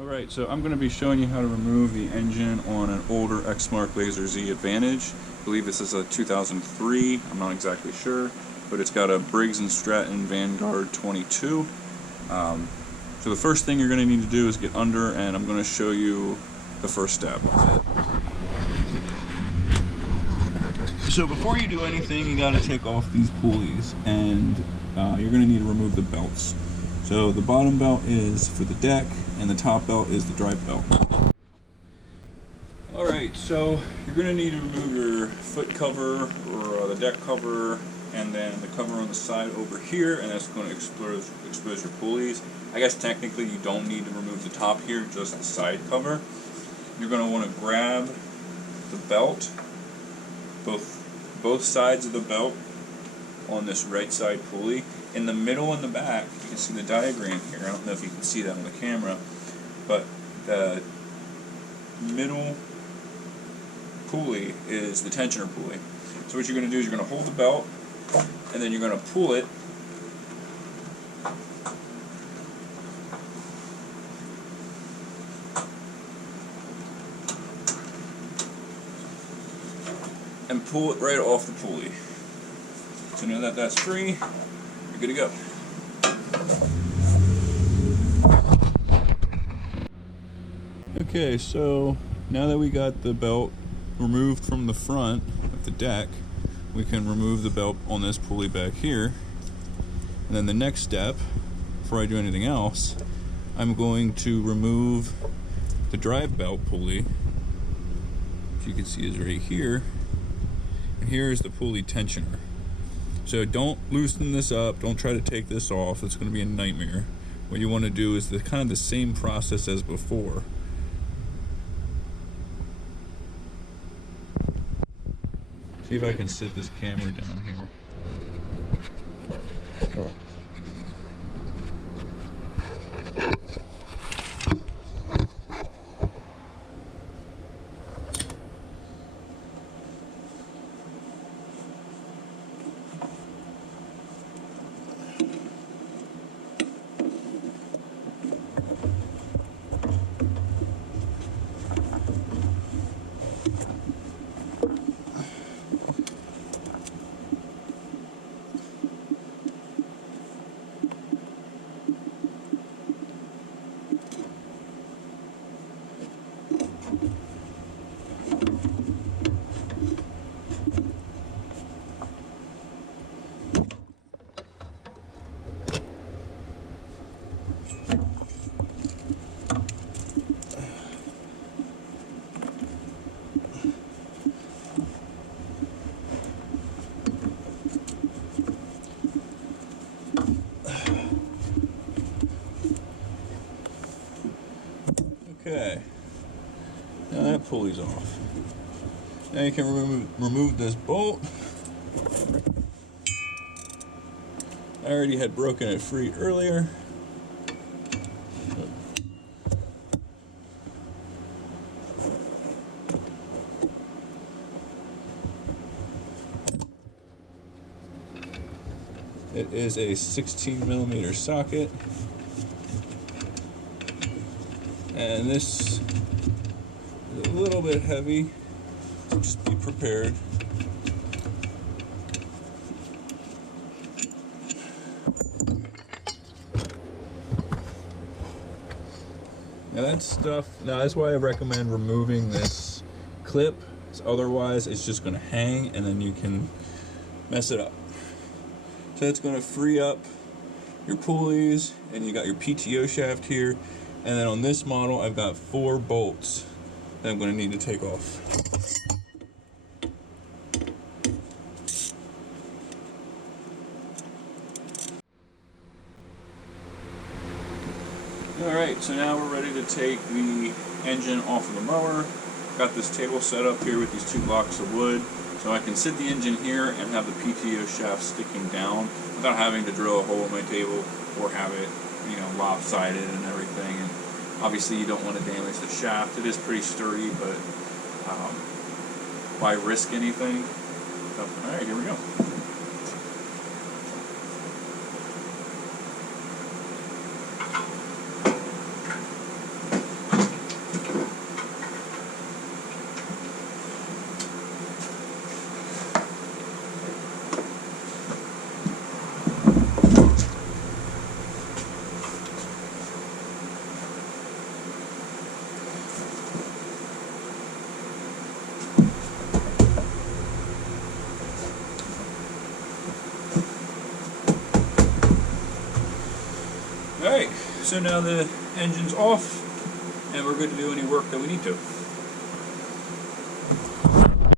Alright, so I'm going to be showing you how to remove the engine on an older eXmark Lazer Z Advantage. I believe this is a 2003, I'm not exactly sure, but it's got a Briggs & Stratton Vanguard 22. So the first thing you're going to need to do is get under, and I'm going to show you the first step. So before you do anything, you got to take off these pulleys, and you're going to need to remove the belts. So the bottom belt is for the deck, and the top belt is the drive belt. Alright, so you're going to need to remove your foot cover, or the deck cover, and then the cover on the side over here, and that's going to expose your pulleys. I guess technically you don't need to remove the top here, just the side cover. You're going to want to grab the belt, both sides of the belt on this right side pulley. In the middle and the back, you can see the diagram here. I don't know if you can see that on the camera, but the middle pulley is the tensioner pulley. So what you're going to do is you're going to hold the belt, and then you're going to pull it and pull it right off the pulley. So now that that's free, you're good to go. Okay, so now that we got the belt removed from the front of the deck, we can remove the belt on this pulley back here. And then the next step, before I do anything else, I'm going to remove the drive belt pulley, which you can see is right here. And here is the pulley tensioner. So don't loosen this up, don't try to take this off, it's going to be a nightmare. What you want to do is kind of the same process as before. See if I can sit this camera down here. Sure. Okay, now that pulley's off. Now you can remove this bolt. I already had broken it free earlier. It is a 16mm socket. And this is a little bit heavy, so just be prepared. Now that's why I recommend removing this clip, otherwise it's just going to hang and then you can mess it up. So it's going to free up your pulleys, and you got your PTO shaft here. And then on this model, I've got 4 bolts that I'm going to need to take off. Alright, so now we're ready to take the engine off of the mower. Got this table set up here with these 2 blocks of wood, so I can sit the engine here and have the PTO shaft sticking down without having to drill a hole in my table or have it, lopsided and everything. And obviously you don't want to damage the shaft. It is pretty sturdy, but why risk anything? So, alright, here we go. so now the engine's off, and we're good to do any work that we need to.